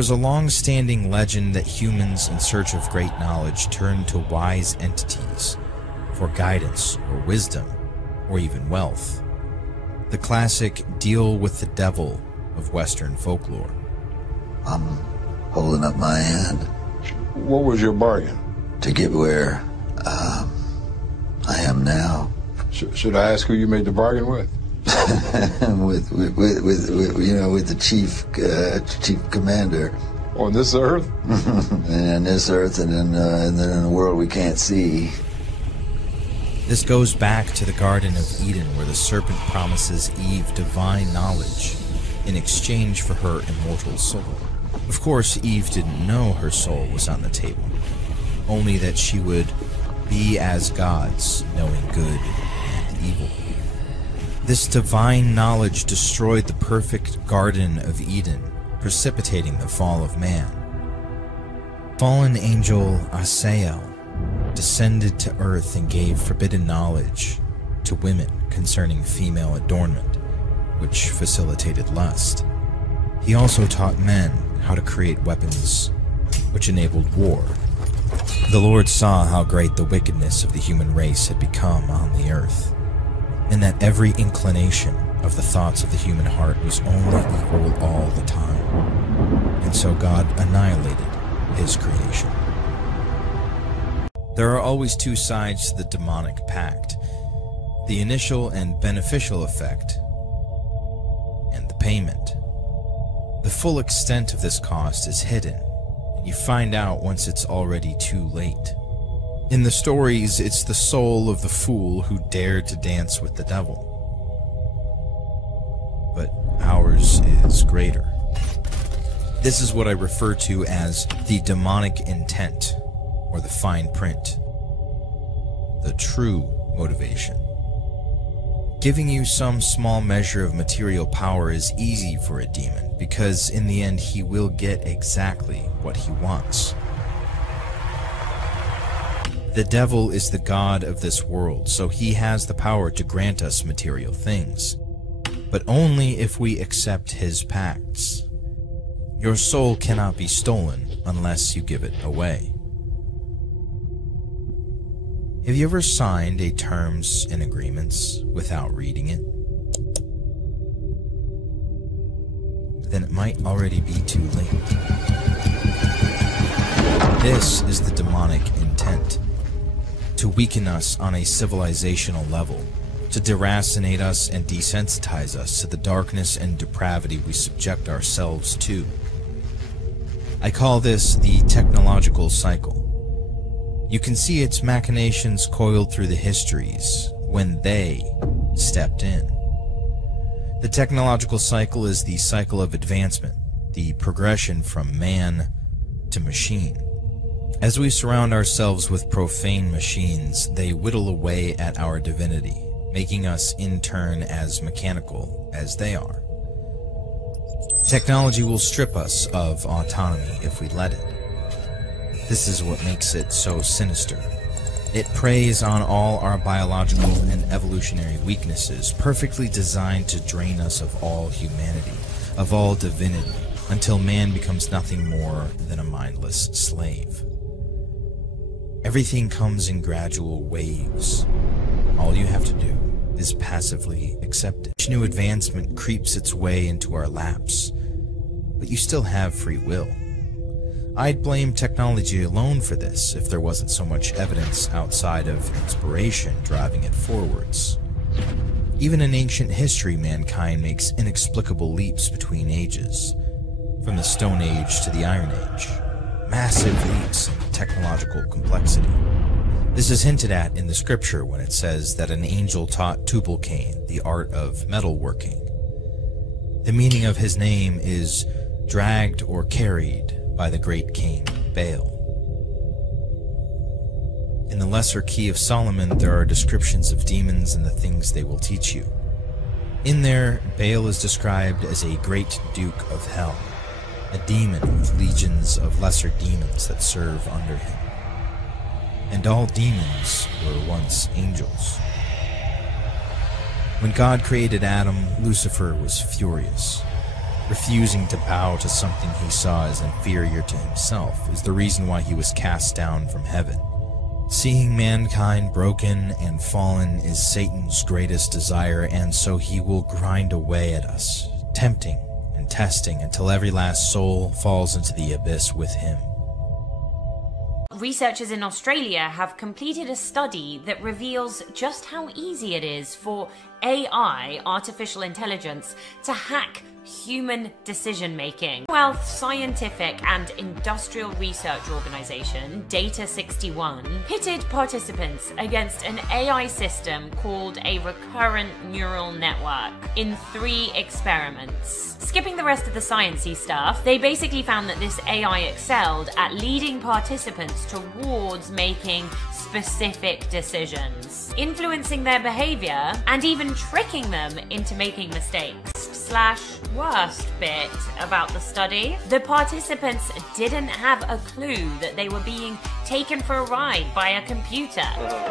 There's a long-standing legend that humans in search of great knowledge turn to wise entities for guidance or wisdom or even wealth. The classic deal with the devil of Western folklore. I'm holding up my hand. What was your bargain? To get where I am now. Should I ask who you made the bargain with? with the chief commander. On this earth? And on this earth, and then in the world we can't see. This goes back to the Garden of Eden, where the serpent promises Eve divine knowledge in exchange for her immortal soul. Of course, Eve didn't know her soul was on the table, only that she would be as gods, knowing good and evil. This divine knowledge destroyed the perfect Garden of Eden, precipitating the fall of man. Fallen angel Asael descended to earth and gave forbidden knowledge to women concerning female adornment, which facilitated lust. He also taught men how to create weapons, which enabled war. The Lord saw how great the wickedness of the human race had become on the earth, and that every inclination of the thoughts of the human heart was only evil all the time. And so God annihilated his creation. There are always two sides to the demonic pact: the initial and beneficial effect, and the payment. The full extent of this cost is hidden, and you find out once it's already too late. In the stories, it's the soul of the fool who dared to dance with the devil. But ours is greater. This is what I refer to as the demonic intent, or the fine print, the true motivation. Giving you some small measure of material power is easy for a demon, because in the end he will get exactly what he wants. The devil is the god of this world, so he has the power to grant us material things, but only if we accept his pacts. Your soul cannot be stolen unless you give it away. Have you ever signed a terms and agreements without reading it? Then it might already be too late. This is the demonic intent: to weaken us on a civilizational level, to deracinate us and desensitize us to the darkness and depravity we subject ourselves to. I call this the technological cycle. You can see its machinations coiled through the histories when they stepped in. The technological cycle is the cycle of advancement, the progression from man to machine. As we surround ourselves with profane machines, they whittle away at our divinity, making us in turn as mechanical as they are. Technology will strip us of autonomy if we let it. This is what makes it so sinister. It preys on all our biological and evolutionary weaknesses, perfectly designed to drain us of all humanity, of all divinity, until man becomes nothing more than a mindless slave. Everything comes in gradual waves. All you have to do is passively accept it. Each new advancement creeps its way into our laps, but you still have free will. I'd blame technology alone for this if there wasn't so much evidence outside of inspiration driving it forwards. Even in ancient history, mankind makes inexplicable leaps between ages, from the Stone Age to the Iron Age. Massive leaps in technological complexity. This is hinted at in the scripture when it says that an angel taught Tubal-Cain the art of metalworking. The meaning of his name is dragged or carried by the great king Baal. In the Lesser Key of Solomon, there are descriptions of demons and the things they will teach you. In there, Baal is described as a great duke of hell, a demon with legions of lesser demons that serve under him. And all demons were once angels. When God created Adam, Lucifer was furious. Refusing to bow to something he saw as inferior to himself is the reason why he was cast down from heaven. Seeing mankind broken and fallen is Satan's greatest desire, and so he will grind away at us, tempting and testing until every last soul falls into the abyss with him. Researchers in Australia have completed a study that reveals just how easy it is for AI, artificial intelligence, to hack human decision-making. Wealth Scientific and Industrial Research Organization, Data 61, pitted participants against an AI system called a recurrent neural network in 3 experiments. Skipping the rest of the sciencey stuff, they basically found that this AI excelled at leading participants towards making specific decisions, influencing their behavior, and even tricking them into making mistakes. Worst bit about the study, the participants didn't have a clue that they were being taken for a ride by a computer.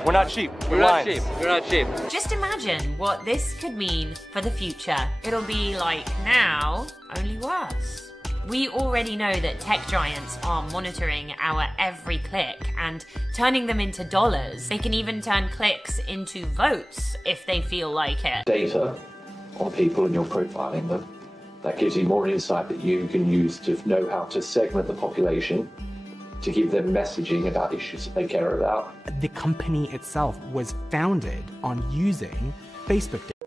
We're not cheap. We're not cheap. We're not cheap. Just imagine what this could mean for the future. It'll be like now, only worse. We already know that tech giants are monitoring our every click and turning them into dollars. They can even turn clicks into votes if they feel like it. Data on people and you're profiling them. That gives you more insight that you can use to know how to segment the population, to give them messaging about issues that they care about. The company itself was founded on using Facebook data.